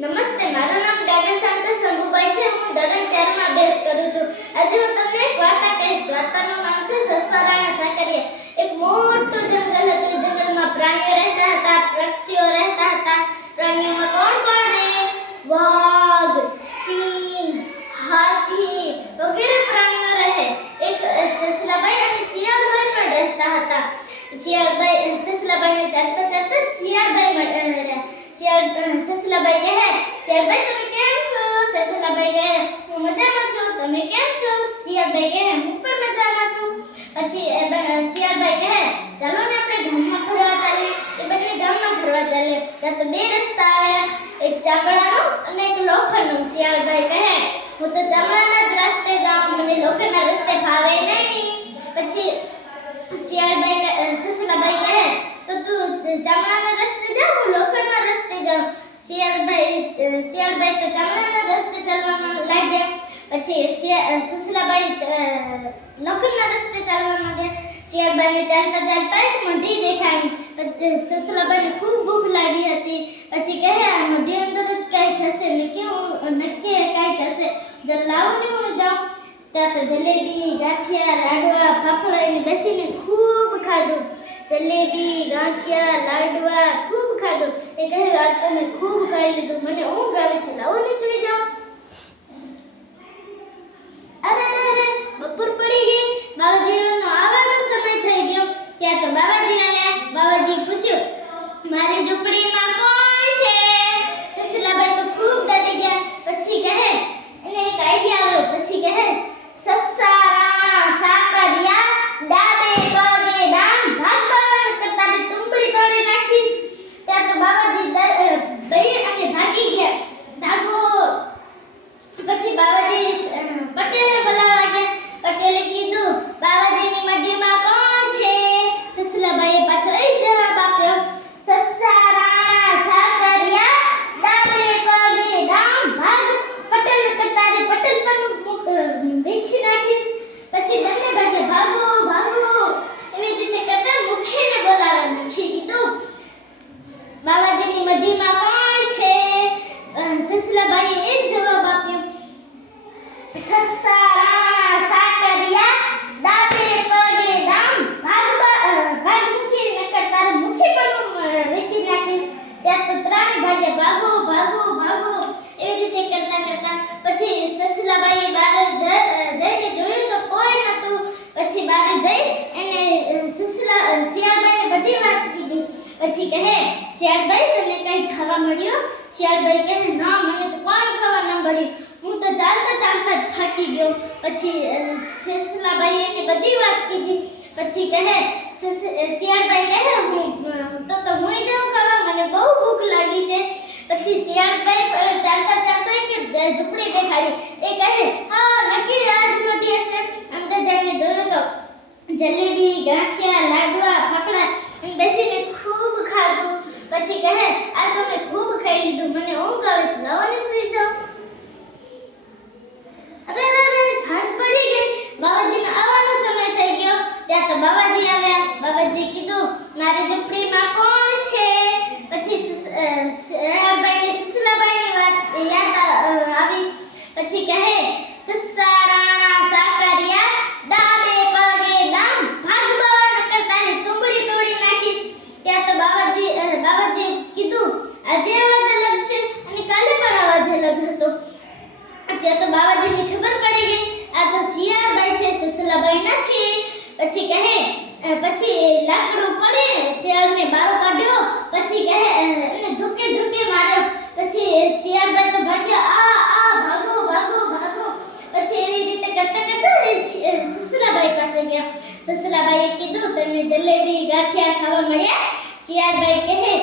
નમસ્તે, મારું નામ ડોક્ટર શાંતા શંભુભાઈ છે. હું ધોરણ 4 માં અભ્યાસ કરું છું. આજે હું તમને એક વાર્તા કહીશ. વાર્તાનું નામ છે સસરા અને સાકરિયા. એક મોટું જંગલ હતું. જંગલમાં પ્રાણીઓ રહેતા હતા, પક્ષીઓ રહેતા હતા. પ્રાણીઓમાં કોણ કોણ રહે? વાઘ, સિંહ, હાથી વગેરે પ્રાણીઓ રહે. એક સસલાભાઈ અને શિયાળભાઈ પણ રહેતા હતા. સસલાભાઈને ચાલતા ચાલતા શિયાળભાઈ મળ્યા. સસલાભાઈ કહે, શિયાળભાઈ તમે કેમ છો? સસલાભાઈ કહે, હું મજામાં છું. તમે કેમ છો? શિયાળભાઈ કહે, હું પણ મજામાં છું. પછી શિયાળભાઈ કહે, ચાલો ને આપણે ગામમાં ફરવા ચાલીએ. એ બંને ગામમાં ફરવા ચાલે. ત્યાં તો બે રસ્તા આવ્યા, એક ચામડાનો અને એક લોખંડનો. શિયાળભાઈ કહે, હું તો ચામડાના જ રસ્તે જાઉં, મને લોખંડના રસ્તે ફાવે નહીં. પછી સસલાભાઈ કહે, તો તું ચામડાના રસ્તે જા, હું લોખંડના રસ્તે જાઉં. શિયાળભાઈ તો ચામડાના રસ્તે ચાલવા લાગ્યા. પછી સસલાભાઈ લોખંડના રસ્તે ચાલવા માંડ્યા. શિયાળભાઈને ચાલતા ચાલતા એક મઢી દેખાણી. સસલાભાઈને ખૂબ ભૂખ લાગી હતી. પછી કહે, આ મઢી અંદર જ કાંઈક હશે, નક્કી કાંઈક હશે. જો લાવો ને હું જાઉં. ત્યાં તો જલેબી, ગાંઠિયા, લાડવા, ફાફડા એને બેસીને ખૂબ ખાધું. જલેબી, ગાંઠિયા, લાડવા ખૂબ ખાધું. એ કહે, આજ તમે ખૂબ ખાઈ લીધું, મને ઊંઘ આવે છે, લાવો ને સૂઈ જાઓ. અરે બપોર પડી ગઈ, બાબાજીનો આવવાનો સમય થઈ ગયો. ત્યાં તો બાબાજી આવ્યા. બાબાજીએ પૂછ્યું, મારી ઝૂંપડીમાં કોણ છે? સસલાભાઈ તો ખૂબ ડરી ગયા. પછી કહે, એને એક આઈડિયા આવ્યો. પછી કહે, સસરા સાકરિયા ડાબે પગે ડામ, ભાગવાનું કરતા રે તુંબડી તોડી નાખીશ. ત્યાં તો બાબાજી ડરી અને ભાગી ગયા. ભાગો. પછી બાબાજી પટેલને બોલાવવા ગયા. પટેલે કીધું, બાબાજીની મઢીમાં કોણ છે? સસલાભાઈએ પાછો એ જવાબ આપ્યો, સસરા સાકરિયા ડાબે પગે ડામ, ભાગ પટેલ કરતા રે પટેલ પણ વીખી નાખીશ. પછી બંને ભાગે ભાગો ભાગો. એવી રીતે કરતા મુખીને બોલાવ્યા. મુખી કીધું, બાબાજીની મઢીમાં કોણ છે? સસલાભાઈએ એ જ જવાબ આપ્યો, સસરા સાકરિયા ડાબે પગે ડામ, ભાગ મુખી નકર તારે મુખી પણ વીખી નાખીશ. ત્યાં તો ત્રણે ભાગે ભાગો ભાગો ભાગો. એવી રીતે કરતા કરતા પછી સસલાભાઈએ બહાર જઈને જોયું તો કોઈ નહોતું. પછી બહાર જઈ એને શિયાળભાઈને બધી વાત કીધી. પછી કહે, શિયાળભાઈ તને કંઈ ખાવા મળ્યું? શિયાળભાઈ કહે, ના, મને તો કોઈ ખાવા ન મળ્યું, હું તો ચાલતા ચાલતા જ થાકી ગયો. પછી સસલાભાઈએ એને બધી વાત કીધી. પછી કહે, શિયાળભાઈ કહે, હું જાઉં ખાવા, મને બહુ ભૂખ લાગી છે. પછી શિયાળભાઈ ચાલતા ચાલતા એક ઝૂંપડી દેખાડી. એ કહે, હા, નક્કી આ જ મઢી હશે. અંદર જઈને જોયું તો જલેબી, ગાંઠિયા, લાડવા, ફાફડા બેસીને ખૂબ ખાધું. પછી કહે, આ તો મેં ખૂબ ખાઈ લીધું, મને ઊંઘ આવે છે, લાવો ને સૂઈ જાઓ. અરે સાંજ પડી ગઈ, બાબાજીનો આવવાનો સમય થઈ ગયો. ત્યાં તો બાબાજી આવ્યા. બાબાજી કીધું, મારી ઝૂંપડીમાં કોણ છે? પછી શિયાળભાઈને સસલાભાઈની વાત યાદ આવી. પછી કહે, સસરા સાકરિયા ડાબે પગે ડામ, ભાગવા નકર તારી તુંબડી તોડી નાખીશ. ત્યાં તો બાબાજી કીધું, આજે અવાજ અલગ છે અને કાલે પણ અવાજ અલગ હતો. ત્યાં તો બાબાજીને ખબર પડી ગઈ, આ તો શિયાળભાઈ છે, સસલાભાઈ નથી. પછી લાકડું પડે, શિયાળને બહાર કાઢ્યો. પછી કહે, એને ધૂકે માર્યો. પછી શિયાળભાઈ તો ભાગ્યા, આ ભાગો ભાગો ભાગો. પછી એવી રીતે કરતા કરતા સસલાભાઈ પાસે ગયા. સસલાભાઈએ કીધું, તમને જલેબી, ગાંઠિયા ખાવા મળ્યા? શિયાળભાઈ કહે,